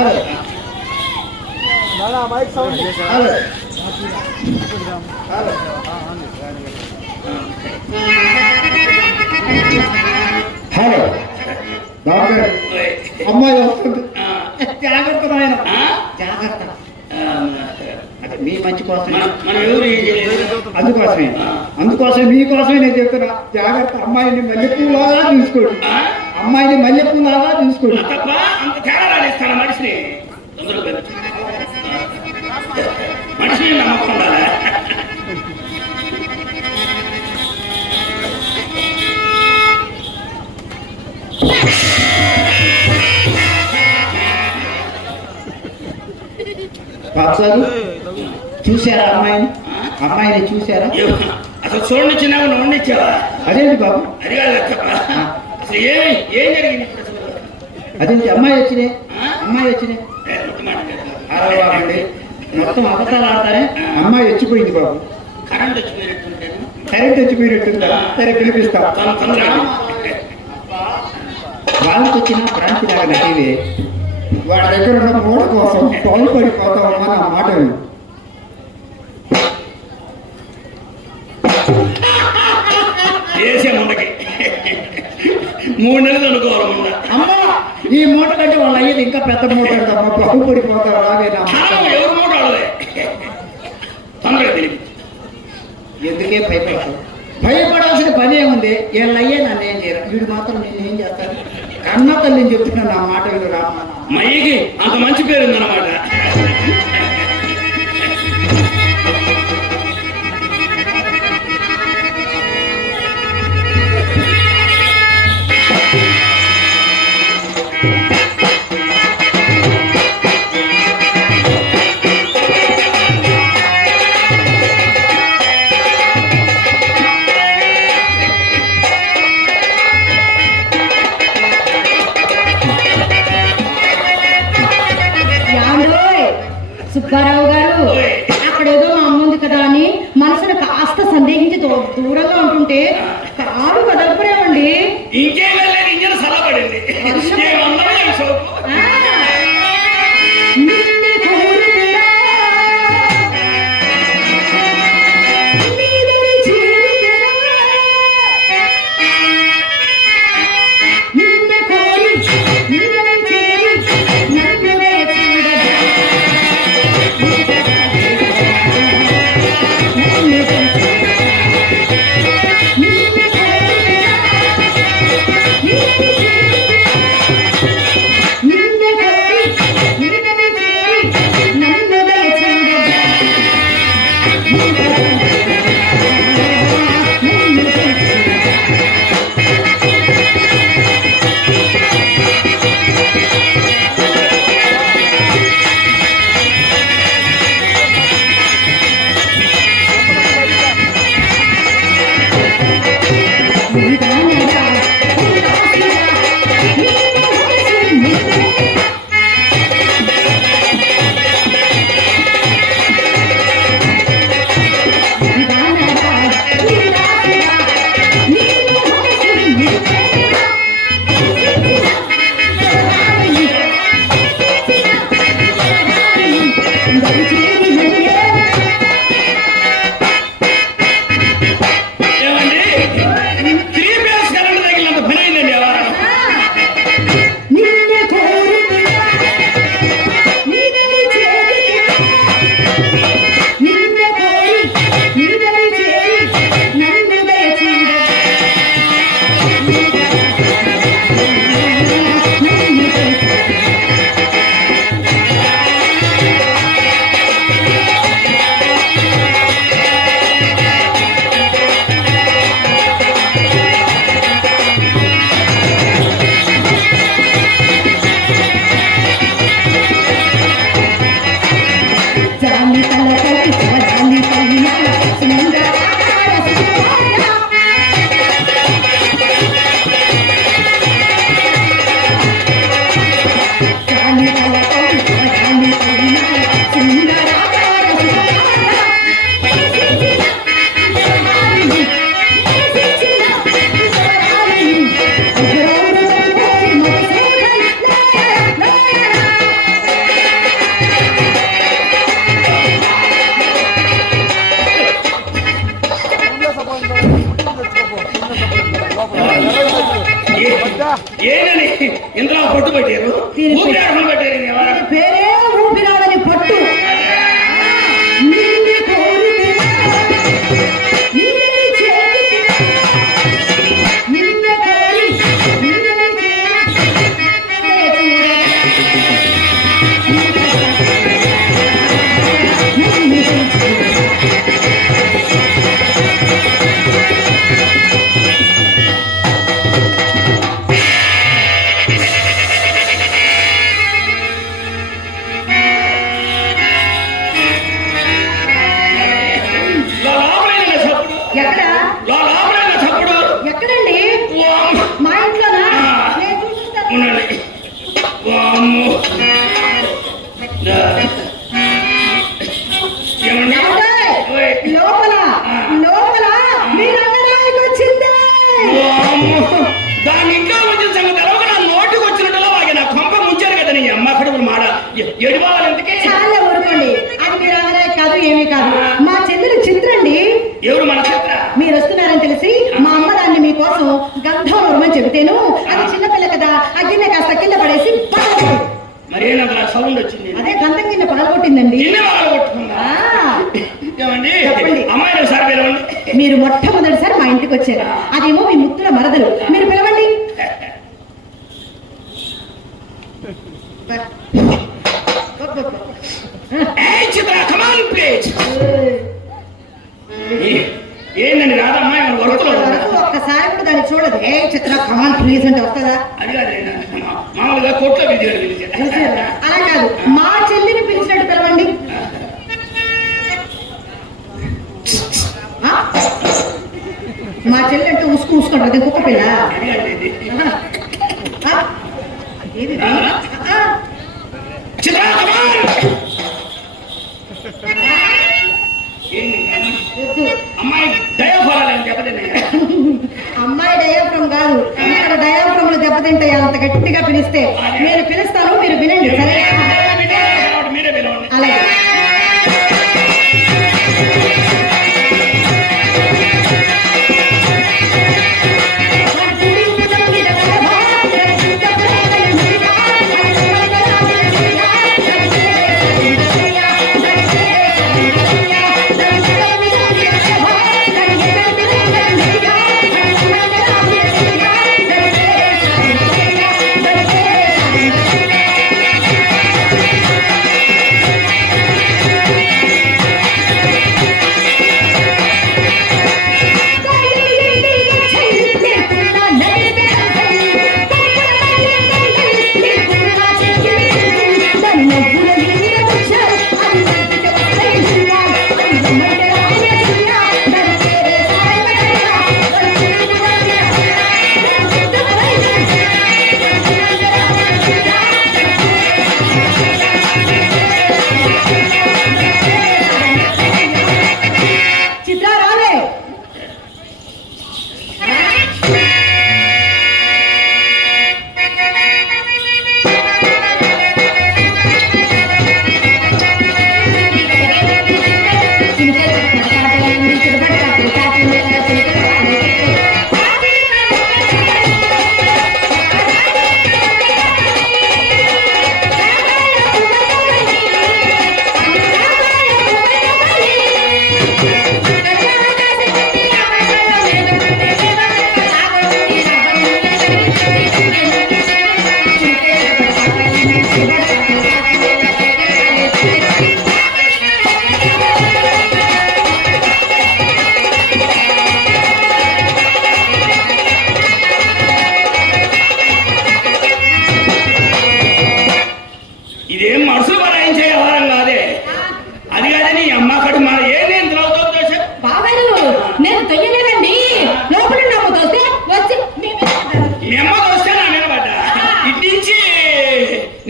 Hello doctor అమ్మాయి వస్తుంది. జాగ్రత్త నాయన, జాగ్రత్త. మీ మంచి కోసమే, అందుకోసమే మీకోసమే నేను చెప్తున్నా. జాగ్రత్త. అమ్మాయిని మల్లెపూలాగా చూసుకోండి, అమ్మాయిని మల్లెపూలాగా చూసుకోండి. బాబు చూసారా అమ్మాయిని? అమ్మాయిని చూసారా? అసలు చూడండి చిన్నగా వండిచ్చావా? అదేంటి బాబు? అది కాదు అసలు ఏం జరిగింది? అదేంటి అమ్మాయి వచ్చినాయి, అమ్మాయి వచ్చినాయి. బాబండి మొత్తం అబద్ధాలు ఆడతారే. అమ్మాయి వచ్చిపోయింది బాబు. కరెంట్ వచ్చిపోయినట్టుంటే. కరెంట్ వచ్చిపోయినట్టుందా? సరే పిలిపిస్తా. వాళ్ళకి వచ్చిన భ్రాంతి లాగా నటివే. వాడి దగ్గర ఉన్న మూట కోసం తోలుపడిపోతామమ్మా నా మాట. ముందకి 3 నెలలు అనుకోవాలి. అమ్మా ఈ మూట కంటే వాళ్ళు అయ్యేది ఇంకా పెద్ద మూట అంటమ్మా. బాగుపడిపోతారు. రావే నా ఎవరు మూట ఆడలే. తొందరగా తెలియదు. ఎందుకే భయపడతావు? భయపడాల్సిన పని ఏముంది? వీళ్ళు అయ్యే నన్ను ఏం చేయరు. వీడు మాత్రం నేను ఏం చేస్తాను? కన్న తల్లిని చెప్తున్నాను. నా మాట వీడు రా. మయ్యకి అంత మంచి పేరు ఉందన్నమాట. సుబ్బారావు గారు, అక్కడేదో మా అమ్మ ఉంది కదా అని మనసును కాస్త సందేహించి దూరంగా ఉంటుంటే కారు కదలపడేవండి. ఇంకేం వెళ్ళలేదు, ఇంజన్ సలపడింది. ఇందులో పొట్టు పెట్టారు ఊపిరాడమని పెట్టారు ఎవరు పేరే ఊపిరాడని పట్టు. నిన్ను కోరితే నిన్ను చేరితే నిన్ను కోరి ఎక్కడ ఎక్కడండి? మా ఇంట్లోనా? నేను చూసుకుంటాను. లోపల లోపల మీ రంగనాయకు వచ్చిందే. దాని ఇంకా వచ్చిన సంగతి ఎలా నా నోటికి వచ్చినట్టులో వాకి నా కొంప ముంచారు కదా నీ అమ్మ కడుపు మాడ ఎడిపోవాలి ఎందుకే చాలా ఊరుకోండి. అది మీ రంగనాయకు కాదు, ఏమీ కాదు, మా చెల్లెలు చిత్రండి. ఎవరు మన చిత్ర? మీరు వస్తున్నారని తెలిసి మా అమ్మ దాన్ని మీకోసం గంధం ఉరమని చెబితేను అది చిన్నపిల్ల కదా, ఆ గిన్నె కాస్త కింద పడేసి మరి నాకు సౌండ్ వచ్చింది. అదే గంధం గిన్నె పగలగొట్టిందండి. చెప్పండి అమ్మాయి సార్ పిలవండి. మీరు మొట్టమొదటిసారి మా ఇంటికి వచ్చారు, అదేమో మీ ముత్తుల మరదలు. మీరు పిలవండి. ఏంటండి రాదమ్మాయి ఒక్కసారి కూడా దాన్ని చూడదు. ఏ చిత్ర కమాన్ ప్లీజ్ అంటే వస్తుందా? అది కాదు మామూలుగా కోట్లో అలా కాదు, మా చెల్లిని పిలిచినట్టు పిలవండి. మా చెల్లి అంటే ఉసుకు ఉసుకుంటుంది కుక్క పిల్ల. ఏది అమ్మాయి డయాఫ్రామ్ చెప్పదండి. అమ్మాయి డయాఫ్రామ్ కాదు, ఇక్కడ డయాఫ్రామ్ లో దెబ్బతింటాయి అంత గట్టిగా పిలిస్తే. మీరు పిలుస్తాను, మీరు వినండి సరే? మీరే పిలవండి. అలాగే. ఇదేం మనసులు బరాయించే వ్యవహారం కాదే. అది కాదని అమ్మ కడు మన ఏ నేను ద్రౌపది బాబారు నేను తొయ్యలేదండి. లోపల నమ్ము తోస్తే వచ్చి మీ అమ్మ దోస్తే నా మీద పడ్డా. ఇట్నుంచి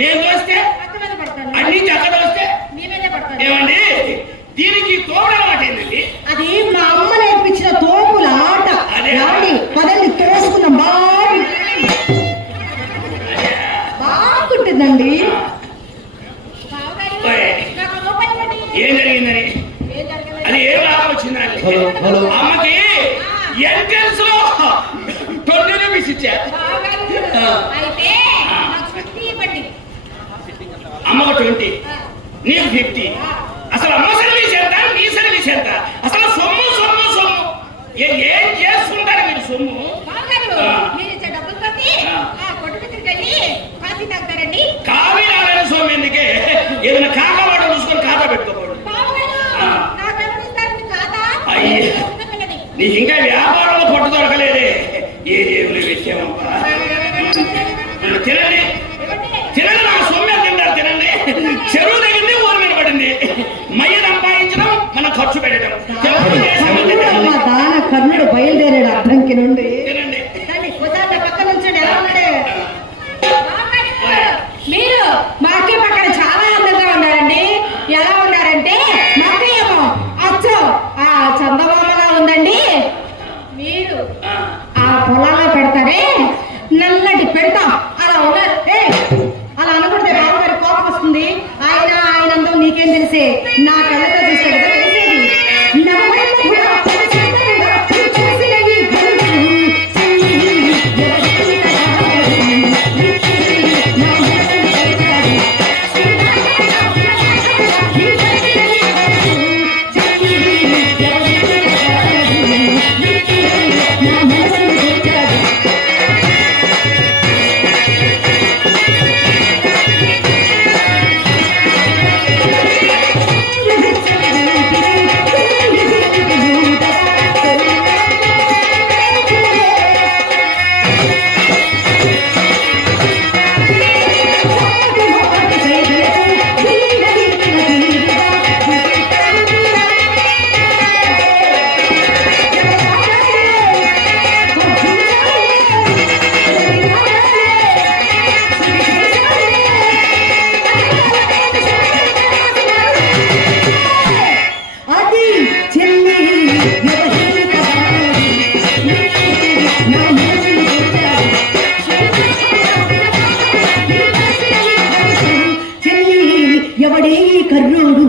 నేను దోస్తే అన్నించి అక్కడ దోస్తే ఏమండి దీనికి తోడు అలవాటు ఏంటండి? అది మా అమ్మ నేర్పించిన తోపుల ఆట. రాండి పదండి తోసుకున్న బాగుంటుందండి. ఏం జరిగిందని అది ఏం లాభం వచ్చిందని అమ్మకి ఎంట్రన్స్ లో 20 రూపీస్ ఇచ్చా. అయితే అమ్మకు 20, నీకు 50. అసలు అమ్మ సర్వీస్ ఎంత, నీ సర్వీస్ ఎంత? అసలు సొమ్ము సొమ్ము సొమ్ము ఏం చేసుకుంటారు మీరు సొమ్ము? కావి రాలని సొమ్ము ఎందుకే? ఏదైనా కాకవాడ చూసుకొని ఖాతా పెట్టుకోకూడదు. నీకు ఇంకా వ్యాపారంలో పట్టు దొరకలేదే. ఏ జేబులు పెట్టామబ్బా. తినండి తినండి, నా సొమ్మె తింటారు తినండి. చెరువు తగ్గింది, ఊరు మీద పడింది. మయ్య సంపాదించడం, మనం ఖర్చు పెట్టడం. దాన కర్ణుడు బయలుదేరాడు అద్దంకి నుండి. తినండి. పక్క నుంచి ఎలా ఉన్నాడు? మీరు మా అక్క పక్కన చాలా అందంగా ఉన్నారండి. ఎలా ఉన్నారంటే మా అక్క ఏమో అచ్చో ఆ చందమామలా ఉందండి. మీరు ఆ పొలాల్లో పెడతారే నల్లటి పెడతా అలా ఉన్నారు. అలా అనుకుంటే బావగారి కోపం వస్తుంది. ఆయన అందం నీకేం తెలిసే? నా కళ్ళతో చూస్తే కదా తెలిసేది. ఎవడే కర్ణుడు?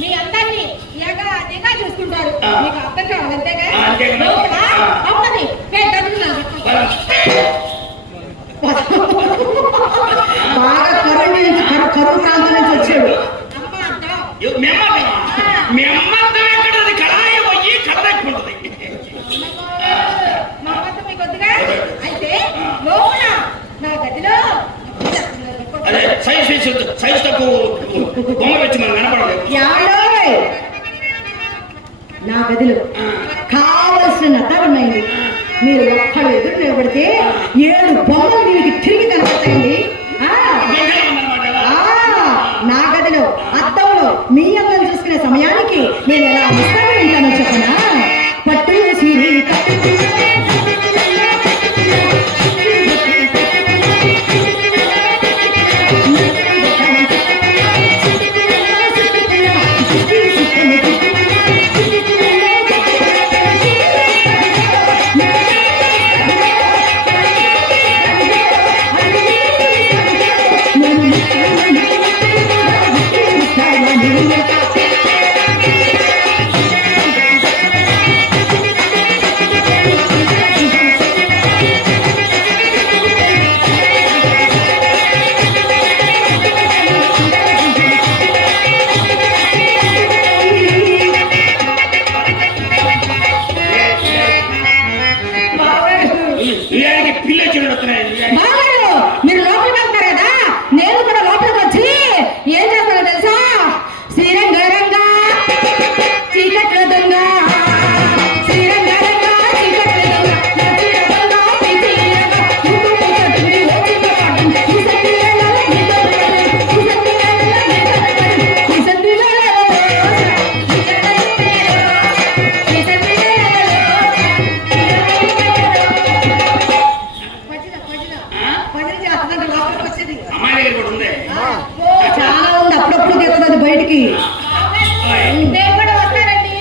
మీ అందరినీ చూసుకుంటారు. మీకు అర్థం కావాలంతేగా. బాగా కరువు ప్రాంతం నుంచి వచ్చాడు. అయితే నా గదిలో అదే సైజ్ తక్కువ బొమ్మ పెట్టి మనం కనపడలేదు. నా గదిలో కావలసిన నగలు ఉన్నాయి. మీరు ఒక్కడు ఎదురు నిలబడితే 7 బొమ్మలు దీనికి తిరిగి కనపడతాయండి. నా గదిలో అద్దంలో మీ అందం చూసుకునే సమయానికి నేను ఎలా ముస్తాబు ఉంటానో చెప్పనా? పట్టు సీరి మీరు లోపలికి వెళ్తారు కదా, నేను కూడా లోపలికి వచ్చి ఏం చేస్తానో తెలుసా? శ్రీరంగరంగా చీకట్ల దొంగ, శ్రీరంగరంగా చీకట్ల చాలా ఉంది. అప్పుడప్పుడు తెస్తుంది బయటికి. నేను కూడా వస్తానండి.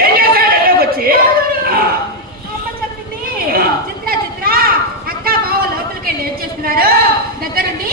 ఏం చేస్తాడు వచ్చి? అమ్మ చెప్పింది చిత్ర అక్క బావ లోపలికి వెళ్ళి ఏం చేస్తున్నారు దగ్గరుండి